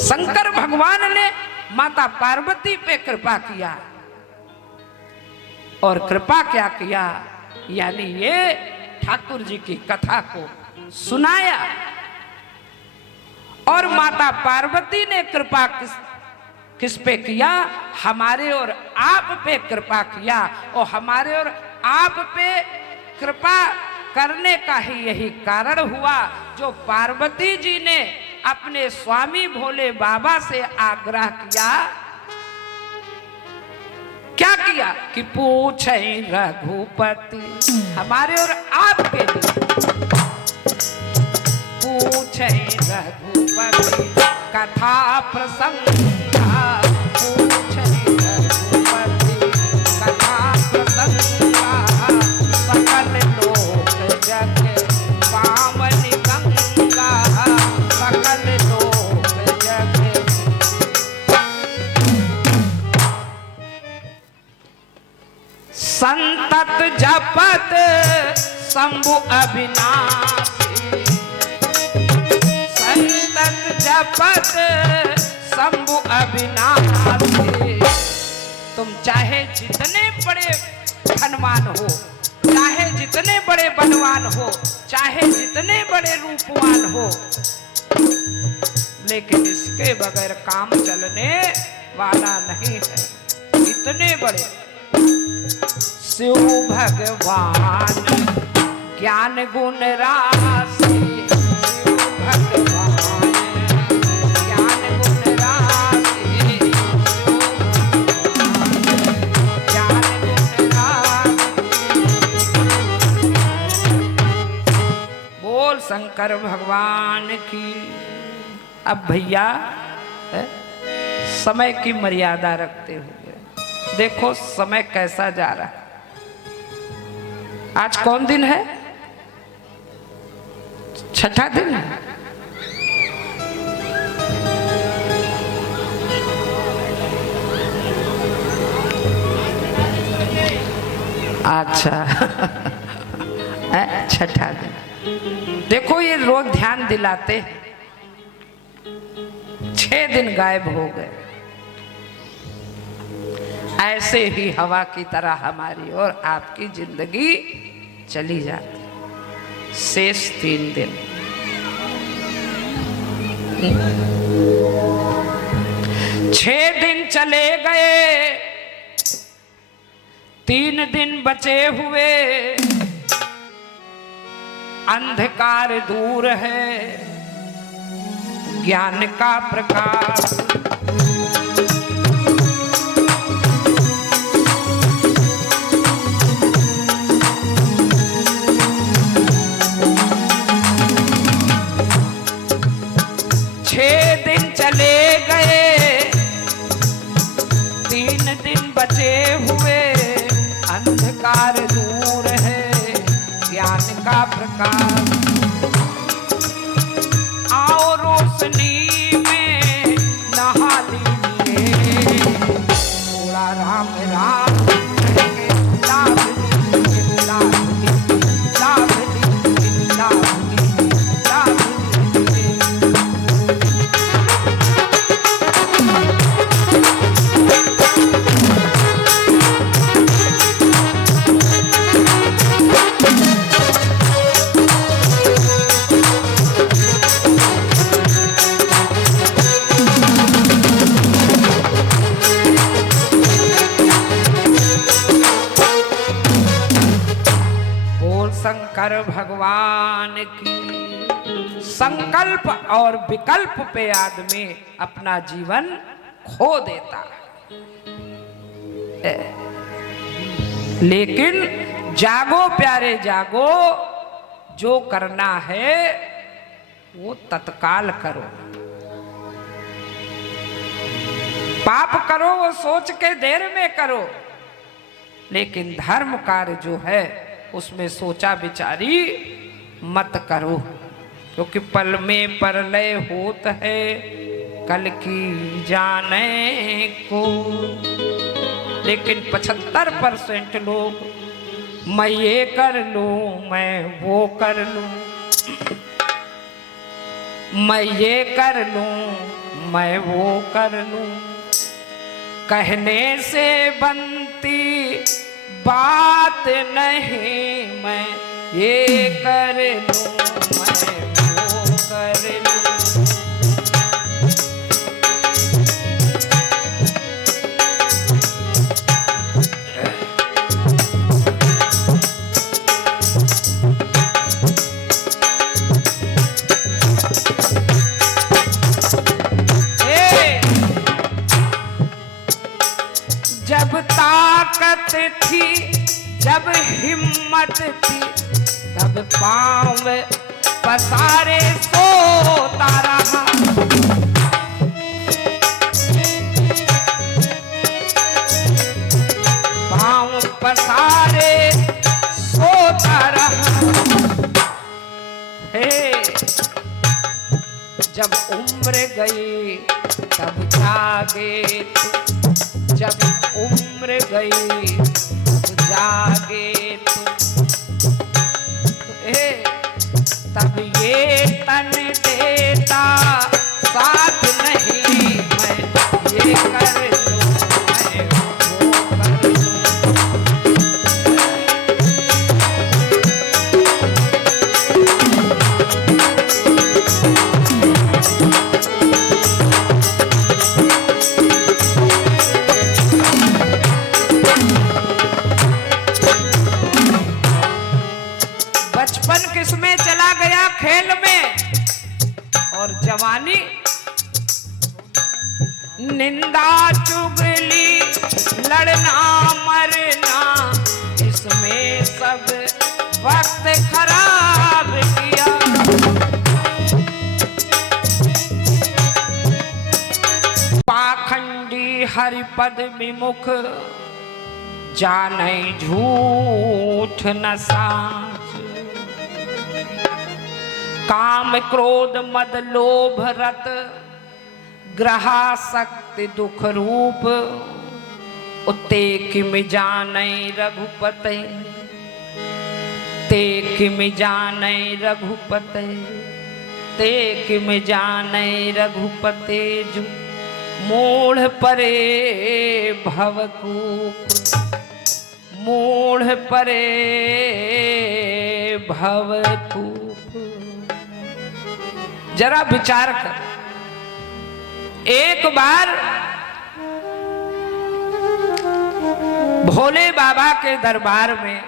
शंकर भगवान ने माता पार्वती पे कृपा किया और कृपा क्या किया, यानी ये ठाकुर जी की कथा को सुनाया। और माता पार्वती ने कृपा किस पे किया, हमारे और आप पे कृपा किया। और हमारे और आप पे कृपा करने का ही यही कारण हुआ जो पार्वती जी ने अपने स्वामी भोले बाबा से आग्रह किया। क्या किया कि पूछे रघुपति हमारे और आपके लिए, पूछे रघुपति कथा प्रसंग, पूछे रघुपति कथा प्रसंग, सकल लोक जग पावन गंगा, सकल लोक जग। संतत जपत शंभु अविनाशी, संतत जपत शंभु अविनाशी। तुम चाहे जितने बड़े धनवान हो, चाहे जितने बड़े बलवान हो, चाहे जितने बड़े रूपवान हो, लेकिन इसके बगैर काम चलने वाला नहीं है। इतने बड़े शिव भगवान ज्ञान गुण राशि, शिव भगवान ज्ञान गुण राशि, ज्ञान गुण राशि। बोल शंकर भगवान की। अब भैया समय की मर्यादा रखते हुए देखो समय कैसा जा रहा है। आज कौन दिन है? छठा दिन है। अच्छा छठा दिन। देखो ये रोज ध्यान दिलाते हैं, 6 दिन गायब हो गए। ऐसे ही हवा की तरह हमारी और आपकी जिंदगी चली जाती। शेष 3 दिन 6 दिन चले गए, 3 दिन बचे हुए। अंधकार दूर है, ज्ञान का प्रकाश। चले गए, 3 दिन बचे हुए। अंधकार दूर है, ज्ञान का प्रकाश। आओ रोशनी में नहा लीजिए, थोड़ा राम राम लाभ लीजिए, लाभ लीजिए, लाभ लीजिए, लाभ लीजिए, लाभ लीजिए। शंकर भगवान की। संकल्प और विकल्प पे आदमी अपना जीवन खो देता है। लेकिन जागो प्यारे जागो, जो करना है वो तत्काल करो। पाप करो वो सोच के देर में करो, लेकिन धर्म कार्य जो है उसमें सोचा विचारी मत करो, क्योंकि पल में परलय होत है, कल की जाने को। लेकिन 75% लोग मैं ये कर लूं, मैं वो कर लूं। मैं ये कर लूं, मैं वो कर लूं, कहने से बनती बात नहीं। मैं ये कर लूं, मैं वो कर लूं। जब ताकत थी, जब हिम्मत थी, तब पांव पसारे सोता रहा। पांव पसारे सोता रहा। हे जब उम्र गई तब जागे तू, जब उम्र गई तब जागे तू, तब ये तन देता साथ नहीं। मैं ये कर लूं, मैं वो कर लूं। बचपन किसमें चला गया खेल में, और जवानी निंदा चुगली लड़ना मरना, इसमें सब वक्त खराब किया। पाखंडी हरिपद विमुख, जाने झूठ न साच। काम क्रोध मद लोभ रत, ग्रहासक्ति दुख रूप। उते किम जाने रघुपते, ते किम जाने रघुपते, ते किम जाने रघुपते। जो मूढ़ परे भवकूप, मूढ़ परे भवकूप। जरा विचार कर, एक बार भोले बाबा के दरबार में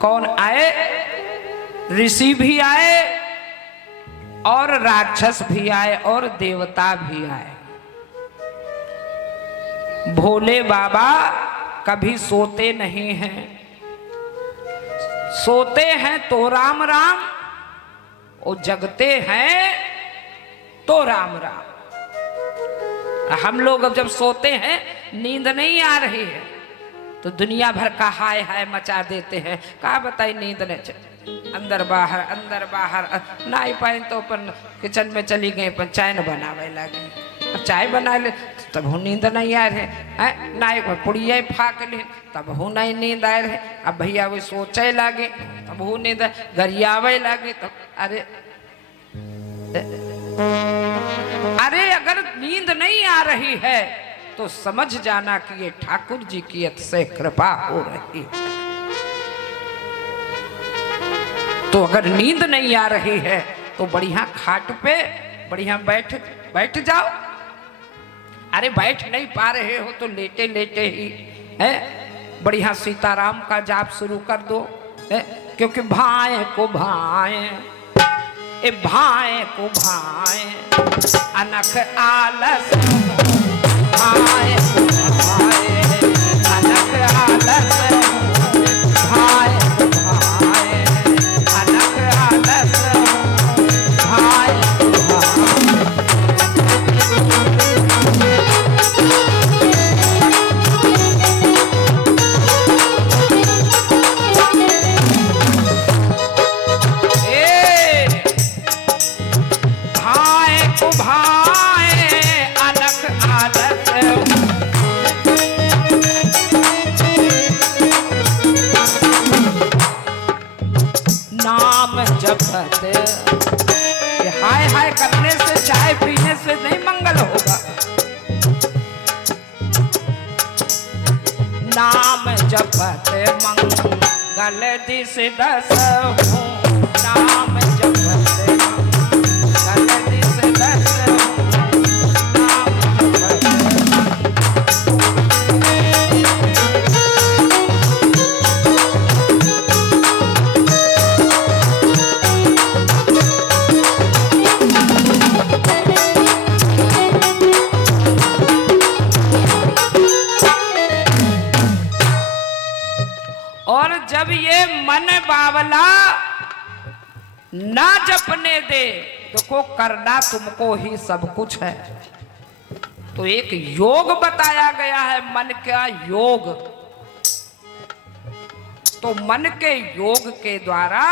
कौन आए? ऋषि भी आए और राक्षस भी आए और देवता भी आए। भोले बाबा कभी सोते नहीं हैं, सोते हैं तो राम राम, और जगते हैं तो राम राम। हम लोग अब जब सोते हैं, नींद नहीं आ रही है, तो दुनिया भर का हाय हाय मचा देते हैं। कहा बताई नींद ने, अंदर बाहर ना ही पाए तो अपन किचन में चली गई, अपन चाय न बनावे लगे। अब चाय बना ले तब हूँ नींद नहीं आ रहे हैं, ना एक पुड़िया फाक ले तब हूँ नहीं नींद आ रहे। अब भैया वो सोचे लागे तब हूँ नींद, गरियावे लागे तब। अरे अगर नींद नहीं आ रही है तो समझ जाना कि ये ठाकुर जी की अत से कृपा हो रही है। तो अगर नींद नहीं आ रही है तो बढ़िया खाट पे बढ़िया बैठ जाओ। अरे बैठ नहीं पा रहे हो तो लेटे लेटे ही है बढ़िया सीताराम का जाप शुरू कर दो है? क्योंकि भाए को भाए, ए भाए को भाए, अनख आलस भाए को भाए, अनख आलस भाए को भाए, अनख आलस भाए को भाए। जपत मंगल दिस दसहु नाम जपत मंगल दिस दसहु नाम और जब ये मन बावला ना जपने दे, देखो करना तुमको ही सब कुछ है। तो एक योग बताया गया है, मन का योग। तो मन के योग के द्वारा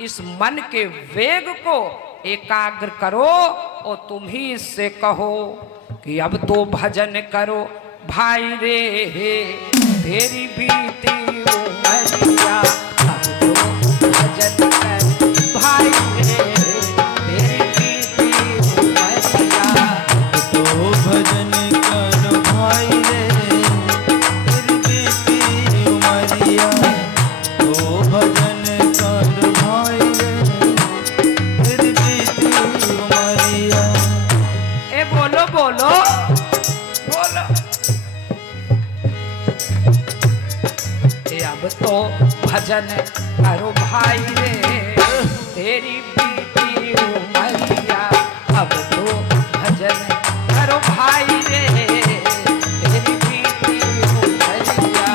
इस मन के वेग को एकाग्र करो और तुम ही इससे कहो कि अब तो भजन करो भाई रे, तेरी बीती उमरिया, अब तो भजन कर भाई रे, तेरी बीती उमरिया, तो भजन कर भाई रे, तेरी बीती उमरिया, तो भजन कर भाई रे, तेरी बीती उमरिया। ए बोलो बोलो बोलो, अब तो भजन करो भाई रे, तेरी बीती उमरिया, अब तो भजन करो भाई रे, तेरी बीती उमरिया।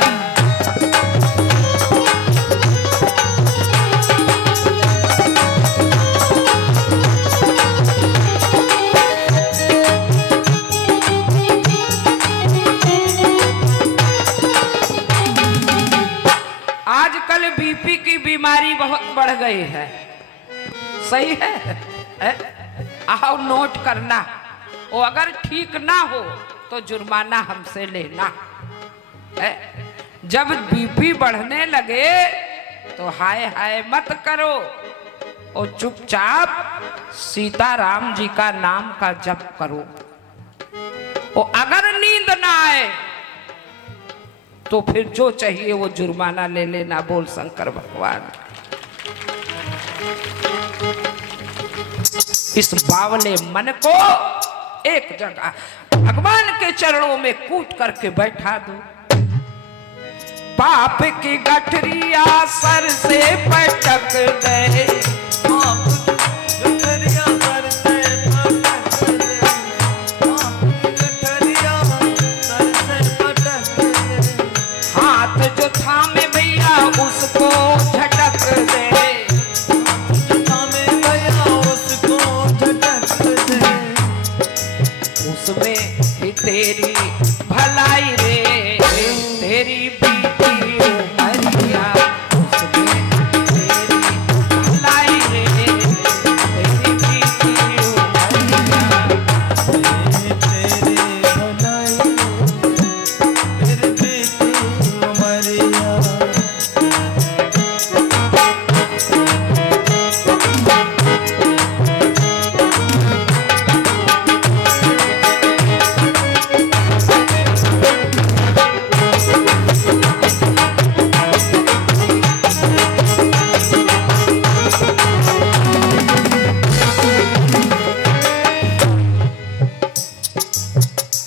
आजकल बीपी की बीमारी बहुत बढ़ गई है, सही है? आओ नोट करना, वो अगर ठीक ना हो तो जुर्माना हमसे लेना है। जब बीपी बढ़ने लगे तो हाय हाय मत करो और चुपचाप सीताराम जी का नाम का जप करो। और अगर नींद ना आए तो फिर जो चाहिए वो जुर्माना ले लेना, बोल शंकर भगवान। इस बावले मन को एक जगह भगवान के चरणों में कूट करके बैठा दो। पाप की गठरिया सर से पटक गए, पाप की गठरिया सर से पटक गए, पाप की गठरिया सर से पटक गए, हाथ जो थामे भैया उसको झटक दे, थामे भैया उसको झटक दे, उसमें ही तेरी भलाई रे, तेरी बीती उमरिया, उसमें तेरी भलाई रे, तेरी बीती उमरिया। तेरी भलाई तेरी बीती उमरिया।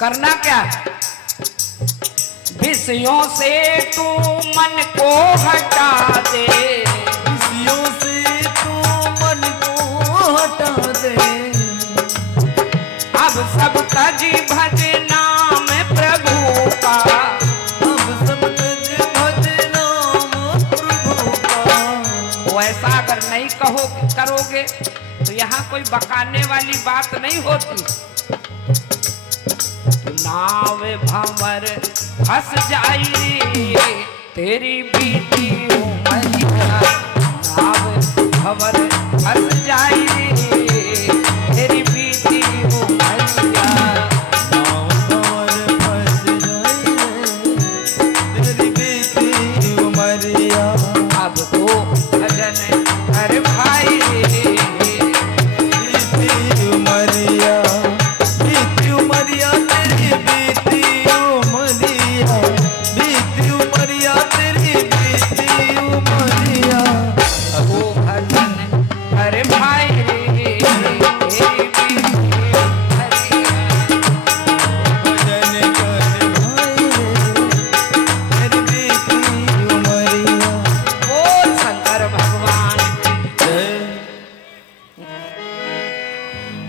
करना क्या? विषयों से तू मन को हटा दे, विषयों से तू मन को हटा दे, अब सब तजी भज नाम प्रभु का, अब सब तज भज नाम प्रभु का। वो ऐसा अगर नहीं करोगे तो यहाँ कोई बकाने वाली बात नहीं होती। नाव भंवर फंस जाई तेरी बीती उमरिया, नाव भंवर फंस जाई तेरी बीती उमरिया। नाव भंवर फंस जाई तेरी बीती उमरिया, अब तो भजन कर भाई बीती उमरिया, बीती उमरिया तेरी बीती उमरिया, बीती उमरिया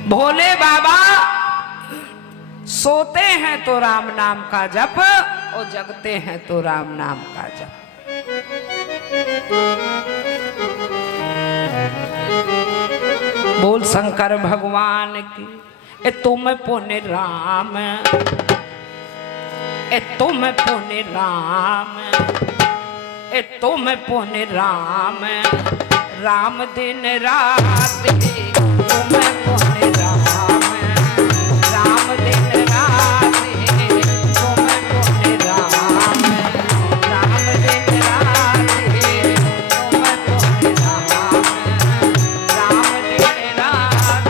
भोले बाबा सोते हैं तो राम नाम का जप और जगते हैं तो राम नाम का जप। बोल शंकर भगवान की। ए तुम पुण्य राम, ए तुम पुण्य राम, ए तुम पुण्य राम, राम दिन रात तुम पुण्य राम, राम दिन रात तुम पुण्य राम, राम दिन रात तुम पुण्य राम, राम दिन रात।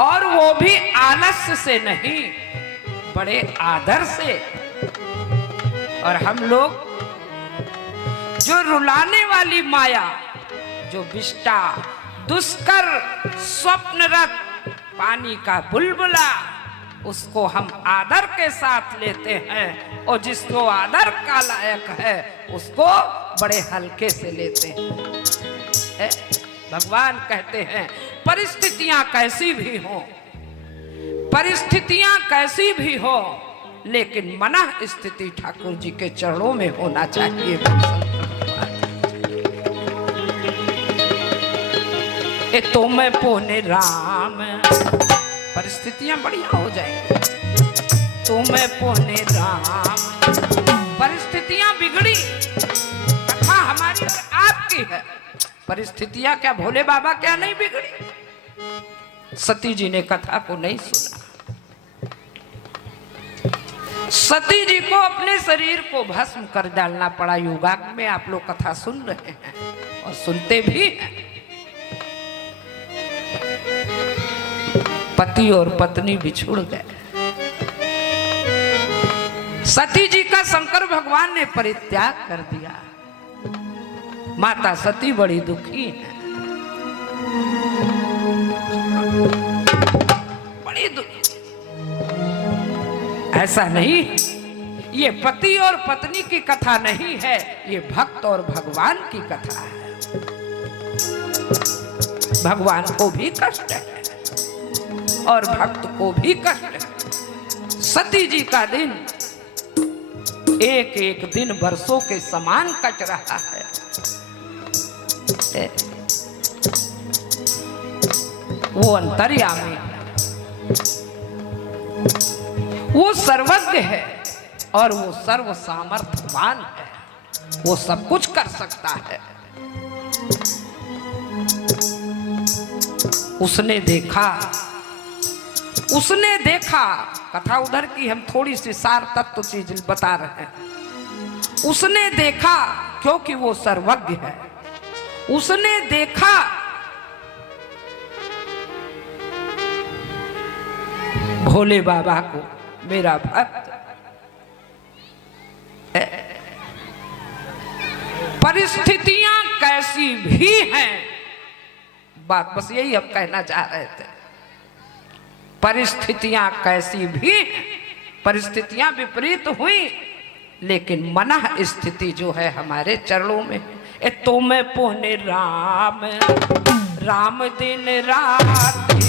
और वो भी आलस्य से नहीं, बड़े आदर से। और हम लोग जो रुलाने वाली माया, जो विष्टा दुष्कर स्वप्नरत पानी का बुलबुला, उसको हम आदर के साथ लेते हैं और जिसको आदर का लायक है उसको बड़े हल्के से लेते हैं। भगवान कहते हैं परिस्थितियां कैसी भी हो, परिस्थितियां कैसी भी हो, लेकिन मनः स्थिति ठाकुर जी के चरणों में होना चाहिए। ए तुम पुण्य राम, परिस्थितियां बढ़िया हो जाएंगी। तुम पुण्य राम, परिस्थितियां बिगड़ी, कथा हमारी और आपकी है। परिस्थितियां क्या भोले बाबा क्या नहीं बिगड़ी? सती जी ने कथा को नहीं सुना। सती जी को अपने शरीर को भस्म कर डालना पड़ा। योगाग्नि में आप लोग कथा सुन रहे हैं और सुनते भी हैं। पति और पत्नी बिछुड़ गए। सती जी का शंकर भगवान ने परित्याग कर दिया। माता सती बड़ी दुखी है, बड़ी दुखी। ऐसा नहीं, ये पति और पत्नी की कथा नहीं है, ये भक्त और भगवान की कथा है। भगवान को भी कष्ट है और भक्त को भी कष्ट है। सती जी का दिन एक एक दिन वर्षों के समान कट रहा है। वो अंतर्यामी, वो सर्वज्ञ है और वो सर्व सामर्थ्यवान है। वो सब कुछ कर सकता है। उसने देखा, उसने देखा। कथा उधर की, हम थोड़ी सी सार तत्व चीज बता रहे हैं। उसने देखा, क्योंकि वो सर्वज्ञ है। उसने देखा भोले बाबा को, मेरा भक्त परिस्थितियां कैसी भी हैं, बात बस यही हम कहना चाह रहे थे। परिस्थितियां कैसी भी हैं, परिस्थितियां विपरीत हुई, लेकिन मनः स्थिति जो है हमारे चरणों में। ए तुम पुण्य राम, राम दिन रात तुम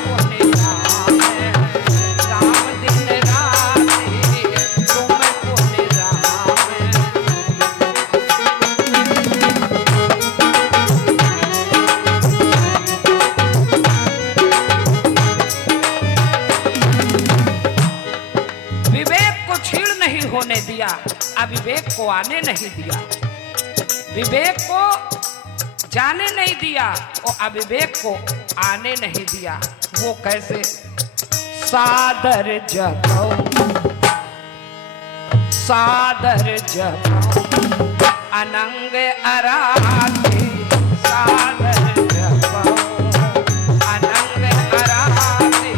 पुण्य राम, राम दिन रात तुम पुण्य राम। विवेक को छीण नहीं होने दिया, अविवेक को आने नहीं दिया। विवेक को जाने नहीं दिया और अविवेक को आने नहीं दिया। वो कैसे? सादर जपो, सादर जपो अनंग आराधे, सादर जपो अनंग आराधे,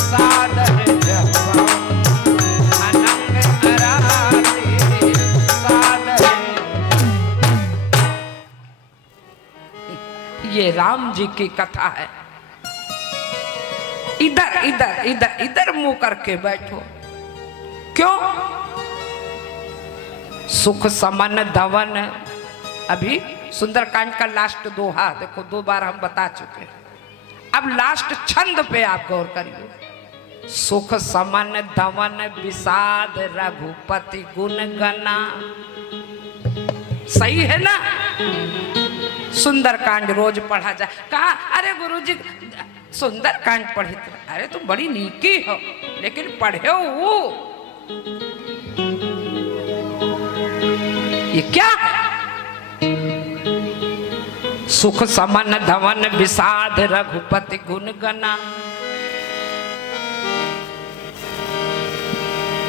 सादर जपो अनंग आराधे, सादर। ये राम जी की कथा है। इधर इधर इधर इधर मुंह करके बैठो। क्यों? सुख समन धवन, अभी सुंदरकांड का लास्ट दोहा देखो, 2 बार हम बता चुके हैं। अब लास्ट छंद पे आप गौर करिए। सुख समन दमन विषाद रघुपति गुण गना। सही है ना? सुंदरकांड रोज पढ़ा जाए। कहा अरे गुरुजी सुंदरकांड पढ़े, अरे तुम बड़ी नीकी हो लेकिन पढ़े हो ये क्या है? सुख समन धवन विषाद रघुपति गुण गना।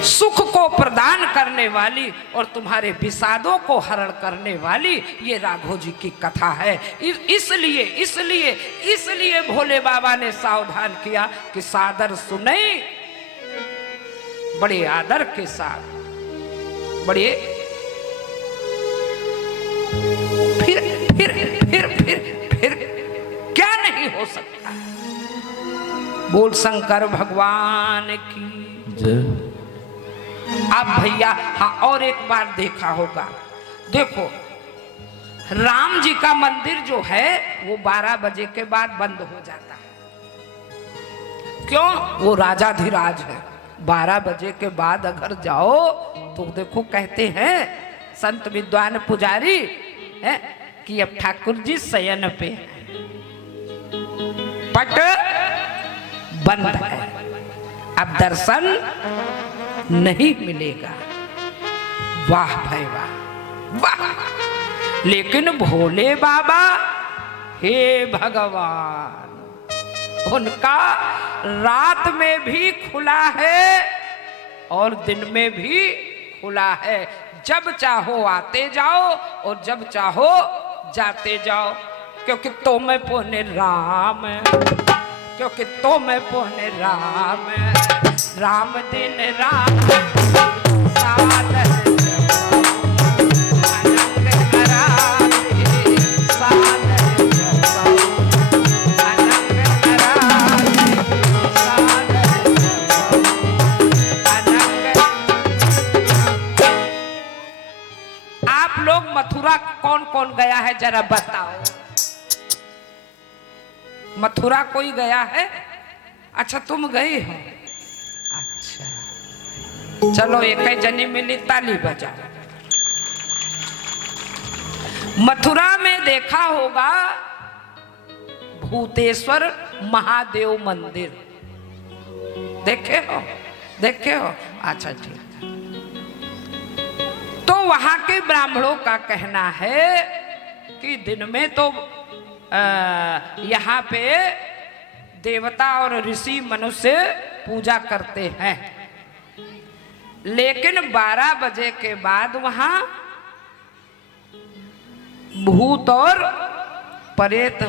सुख को प्रदान करने वाली और तुम्हारे विषादों को हरण करने वाली ये राघव जी की कथा है। इसलिए इसलिए इसलिए भोले बाबा ने सावधान किया कि सादर सुने, बड़े आदर के साथ, बड़े फिर क्या नहीं हो सकता। बोल शंकर भगवान की जय। अब भैया हाँ, और एक बार देखा होगा, देखो राम जी का मंदिर जो है वो 12 बजे के बाद बंद हो जाता है। क्यों? वो राजाधिराज है। 12 बजे के बाद अगर जाओ तो देखो कहते हैं संत विद्वान पुजारी है कि अब ठाकुर जी शयन पे पट बंद है, अब दर्शन नहीं मिलेगा। वाह भाई वाह वाह। लेकिन भोले बाबा हे भगवान, उनका रात में भी खुला है और दिन में भी खुला है। जब चाहो आते जाओ और जब चाहो जाते जाओ, क्योंकि तो मैं पुण्य राम, क्योंकि तो मैं पुण्य राम, राम दिन राम साल मथुरा कौन कौन गया है जरा बताओ? मथुरा कोई गया है? अच्छा तुम गए हो, अच्छा चलो एक जनी मिली ताली बजाओ। मथुरा में देखा होगा भूतेश्वर महादेव मंदिर, देखे हो? देखे हो? अच्छा ठीक। तो वहां के ब्राह्मणों का कहना है कि दिन में तो यहाँ पे देवता और ऋषि मनुष्य पूजा करते हैं, लेकिन 12 बजे के बाद वहां भूत और प्रेत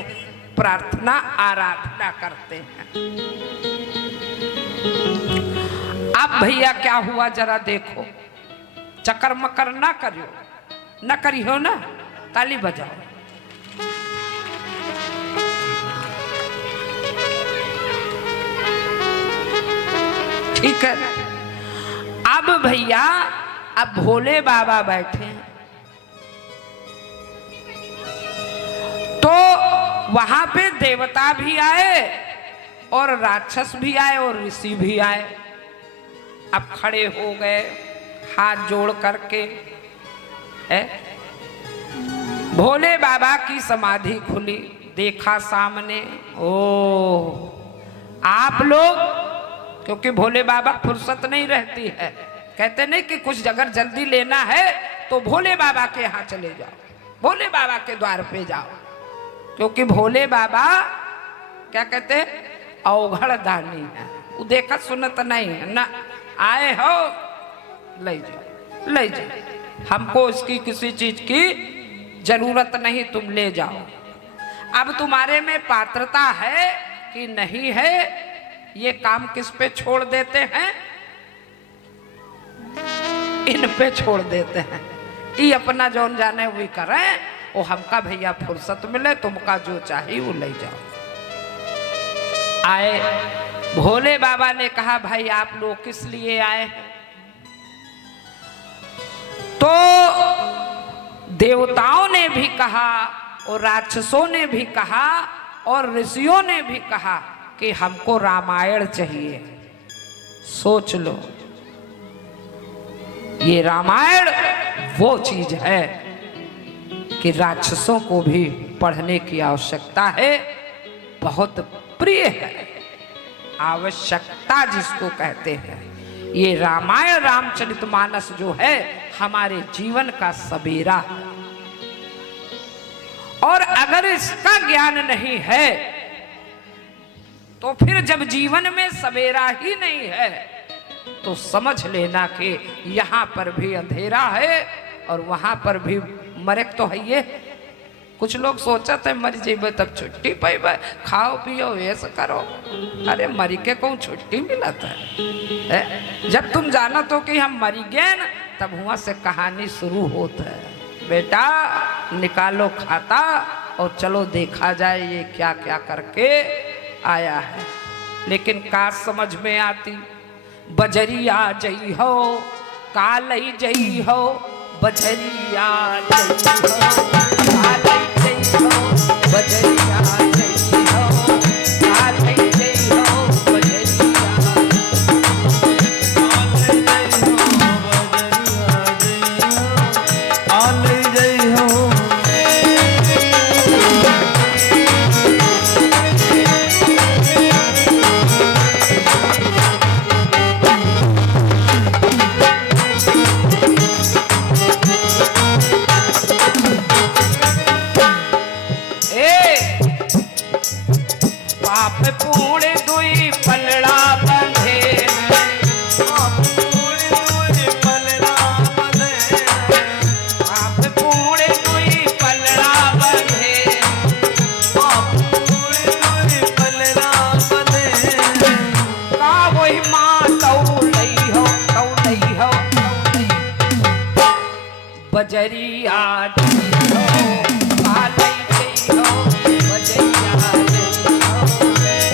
प्रार्थना आराधना करते हैं। अब भैया क्या हुआ जरा देखो, चक्कर मकर ना करियो, ना करियो ना, ताली बजाओ। ठीक है। अब भैया अब भोले बाबा बैठे हैं तो वहां पे देवता भी आए और राक्षस भी आए और ऋषि भी आए। अब खड़े हो गए हाथ जोड़ करके, भोले बाबा की समाधि खुली, देखा सामने, ओ आप लोग, क्योंकि भोले बाबा फुर्सत नहीं रहती है, कहते नहीं कि कुछ अगर जल्दी लेना है तो भोले बाबा के यहाँ चले जाओ, भोले बाबा के द्वार पे जाओ, क्योंकि भोले बाबा क्या कहते अवघड़ दानी है, वो देखा सुनत नहीं है ना, आए हो ले जाओ, ले जाओ, हमको इसकी किसी चीज की जरूरत नहीं, तुम ले जाओ। अब तुम्हारे में पात्रता है कि नहीं है, ये काम किस पे छोड़ देते हैं? इन पे छोड़ देते हैं कि अपना जौन जाने वही करें, वो हमका भैया फुर्सत मिले, तुमका जो चाहिए वो ले जाओ। आए भोले बाबा ने कहा भाई आप लोग किस लिए आए हैं? तो देवताओं ने भी कहा और राक्षसों ने भी कहा और ऋषियों ने भी कहा कि हमको रामायण चाहिए। सोच लो, ये रामायण वो चीज है कि राक्षसों को भी पढ़ने की आवश्यकता है, बहुत प्रिय है। आवश्यकता जिसको कहते हैं, ये रामायण रामचरितमानस जो है हमारे जीवन का सबेरा है। और अगर इसका ज्ञान नहीं है तो फिर जब जीवन में सबेरा ही नहीं है तो समझ लेना कि यहां पर भी अंधेरा है और वहां पर भी मरक तो है। ये कुछ लोग सोचते हैं मर जेबे तब छुट्टी पाइबे, खाओ पियो ऐसा करो। अरे मरी के कौन छुट्टी मिलता है? जब तुम जाना तो कि हम मरी गए न, तब वहां से कहानी शुरू होता है। बेटा निकालो खाता और चलो देखा जाए ये क्या क्या करके आया है। लेकिन का समझ में आती, बजरिया जई हो कालई जई हो, बजरिया जई हो कालई जई हो, बजरिया जई हो कालई जई हो, बजरिया आले जय हो। पाप पूर्ण दुई पलड़ा बंधे, पाप पूर्ण पलड़ा बंधे, पाप पूर्ण दुई पलड़ा बंधे, पाप पूर्ण पलड़ा बंधे। का वही माँ तौ लई हो बजरिया जई हो कालई जई हो, बजरिया जई हो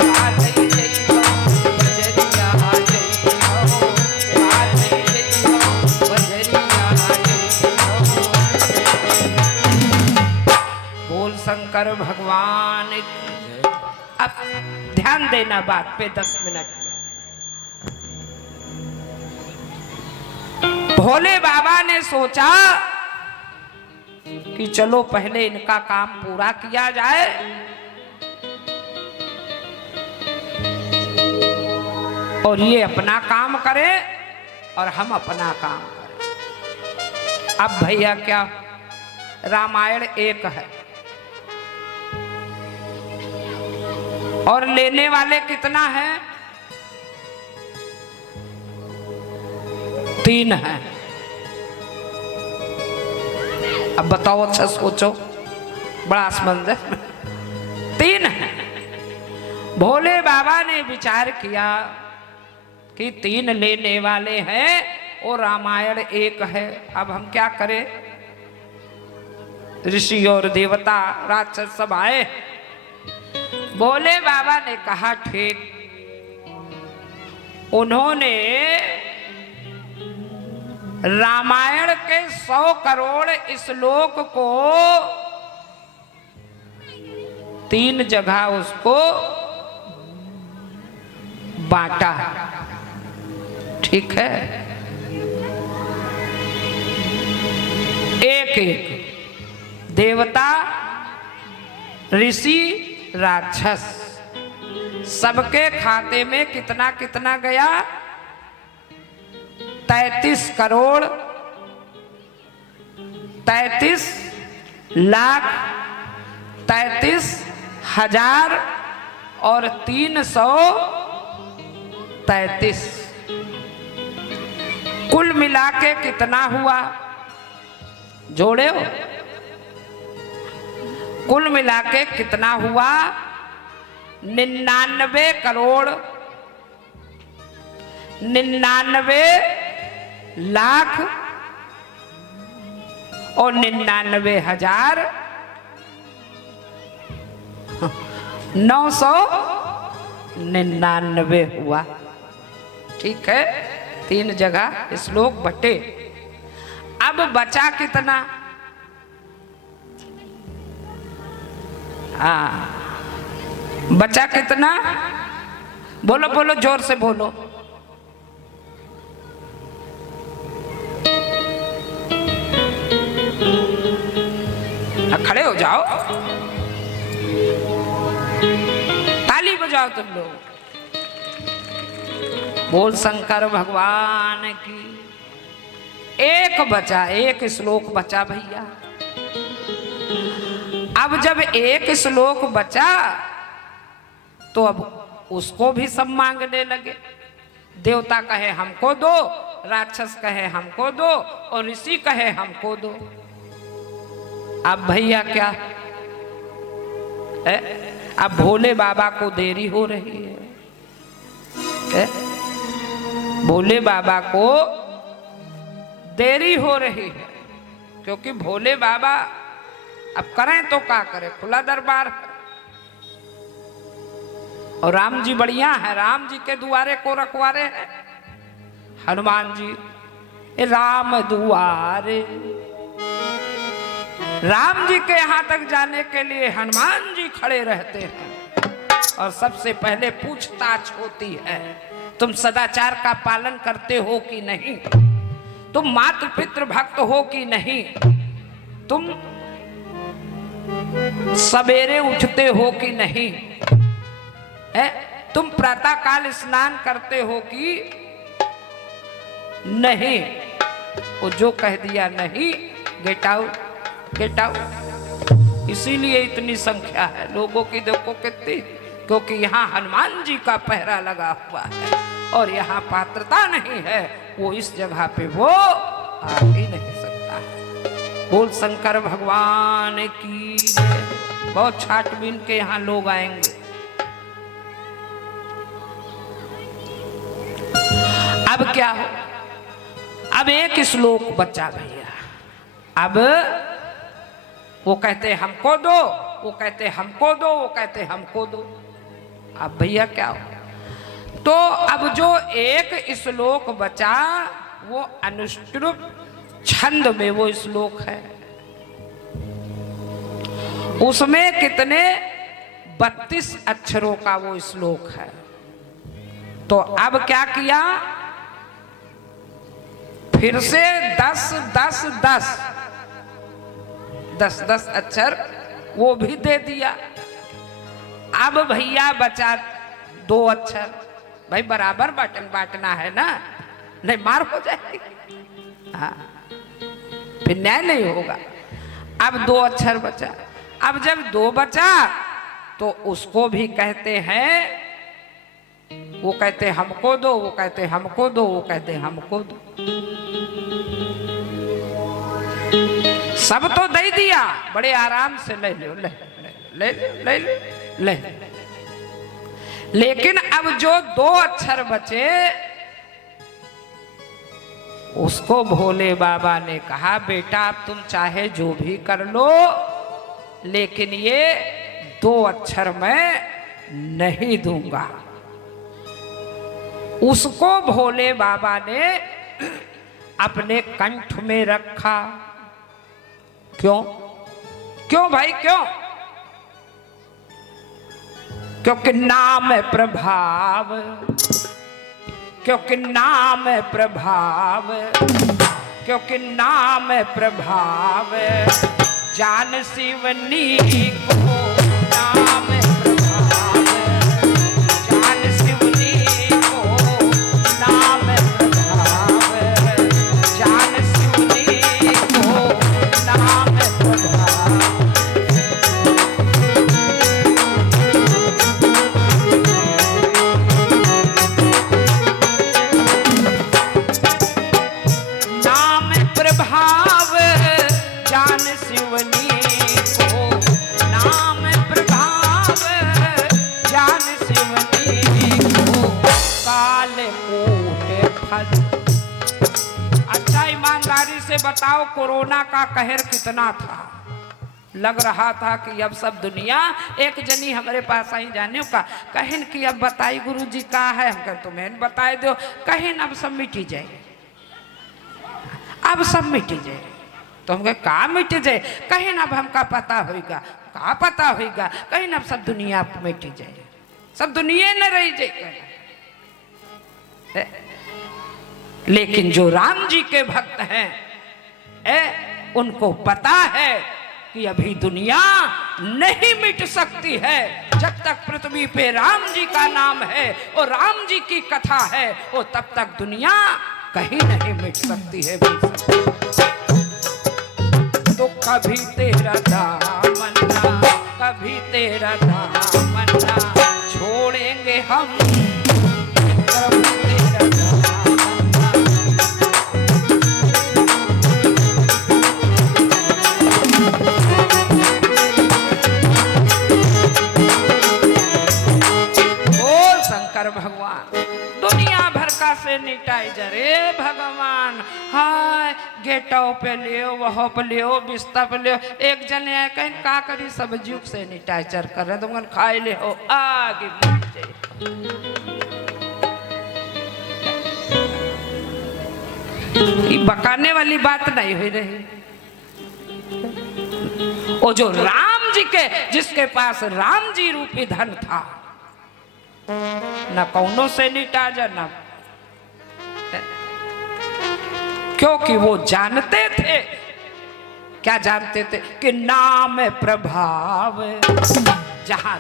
कालई जई हो, बजरिया जई हो कालई जई हो, बजरिया जई हो। बोल शंकर भगवान की। अब ध्यान देना बात पे 10 मिनट। भोले बाबा ने सोचा कि चलो पहले इनका काम पूरा किया जाए, और ये अपना काम करें और हम अपना काम करें। अब भैया क्या, रामायण एक है और लेने वाले कितना है? 3 है। अब बताओ, अच्छा सोचो, बड़ा असमंजस। 3 है। भोले बाबा ने विचार किया कि 3 लेने वाले हैं और रामायण एक है। अब हम क्या करें? ऋषि और देवता राक्षस सब आए। भोले बाबा ने कहा ठीक। उन्होंने रामायण के 100 करोड़ श्लोक को 3 जगह उसको बांटा। ठीक है, एक एक देवता ऋषि राक्षस सबके खाते में कितना कितना गया? 33 करोड़ 33 लाख 33,000 और 333। कुल मिला के कितना हुआ? जोड़े हो? कुल मिला के कितना हुआ? 99 करोड़ 99 लाख और 99,000 999 हुआ। ठीक है, 3 जगह श्लोक बटे। अब बचा कितना? हाँ, बचा कितना? बोलो बोलो, जोर से बोलो। खड़े हो जाओ, ताली बजाओ तुम लोग। बोल शंकर भगवान की। एक बचा, एक श्लोक बचा भैया। अब जब एक श्लोक बचा तो अब उसको भी सब मांगने लगे। देवता कहे हमको दो, राक्षस कहे हमको दो, और ऋषि कहे हमको दो। अब भैया क्या है? अब भोले बाबा को देरी हो रही है, भोले बाबा को देरी हो रही है, क्योंकि भोले बाबा अब करें तो क्या करें, खुला दरबार है। और राम जी बढ़िया है, राम जी के दुआरे को रखवारे हैं हनुमान जी। राम दुआरे, राम जी के यहां तक जाने के लिए हनुमान जी खड़े रहते हैं और सबसे पहले पूछताछ होती है, तुम सदाचार का पालन करते हो कि नहीं, तुम मातृ पितृ भक्त हो कि नहीं, तुम सवेरे उठते हो कि नहीं है, तुम प्रातः काल स्नान करते हो कि नहीं। वो जो कह दिया नहीं, गेट आउट, गेट आउट। इसीलिए इतनी संख्या है लोगों की, देखो कितनी, क्योंकि यहाँ हनुमान जी का पहरा लगा हुआ है और यहाँ पात्रता नहीं है, वो इस जगह पे वो आ ही नहीं सकता है। बोल शंकर भगवान की। बहुत छाटबीन के यहाँ लोग आएंगे। अब क्या हो? अब एक श्लोक बचा भैया। अब वो कहते हमको दो, वो कहते हमको दो, वो कहते हमको दो। अब भैया क्या हो? तो अब जो एक श्लोक बचा वो अनुष्टुप छंद में वो श्लोक है, उसमें कितने 32 अक्षरों का वो श्लोक है। तो अब क्या किया, फिर से 10 अक्षर वो भी दे दिया। अब भैया बचा 2 अक्षर। भाई बराबर बांटना है ना, नहीं मार हो जाएगी। हाँ, फिर न्याय नहीं होगा। अब 2 अक्षर बचा। अब जब 2 बचा तो उसको भी कहते हैं, वो कहते हमको दो, वो कहते हमको दो, वो कहते हमको दो। सब तो दे दिया, बड़े आराम से ले लो, ले ले ले ले ले। लेकिन अब जो 2 अक्षर बचे उसको भोले बाबा ने कहा, बेटा अब तुम चाहे जो भी कर लो, लेकिन ये 2 अक्षर मैं नहीं दूंगा। उसको भोले बाबा ने अपने कंठ में रखा। क्यों? क्यों भाई क्यों? क्योंकि नाम है प्रभाव, क्योंकि नाम है प्रभाव, क्योंकि नाम है प्रभाव। जान शिवनी को नाम है प्रभाव, जान शिवनी को नाम है प्रभाव, जान शिवनी को नाम है प्रभाव। नाम प्रभाव जान शिवनी को, नाम प्रभाव जान शिवनी को, काल कूट फल। अच्छा ईमानदारी से बताओ, कोरोना का कहर कितना था? लग रहा था कि अब सब दुनिया, एक जनी हमारे पास आई जाने का कहन कि अब बताई गुरुजी का है, हम कह तुम्हें बताए दो, कहन अब सब मिटी जाए, अब सब मिटी जाए। तो हम कहे का मिट जाए, कहीं ना अब हमका पता होगा, का पता होगा, कहीं ना सब दुनिया मिट जाए, सब दुनिया न रह जाए। लेकिन जो राम जी के भक्त हैं उनको पता है कि अभी दुनिया नहीं मिट सकती है। जब तक पृथ्वी पे राम जी का नाम है और राम जी की कथा है, वो तब तक दुनिया कहीं नहीं मिट सकती है। तो कभी तेरा दामना, कभी तेरा दामना छोड़ेंगे हम, कभी तेरा भगवान दुनिया भर का सैनिटाइजर, ए भगवान, हाय गेटो पे लियो, वह पे लियो, बिस्तर पे लियो। एक जने आए कहीं का करी सब्जियों सैनिटाइजर कर रहे, तुम खाए ले हो आगे बकाने वाली बात नहीं हुई रही। वो जो राम जी के, जिसके पास राम जी रूपी धन था, ना कौनो सैनिटाइजर ना, क्योंकि वो जानते थे, क्या जानते थे कि नाम प्रभाव, जहां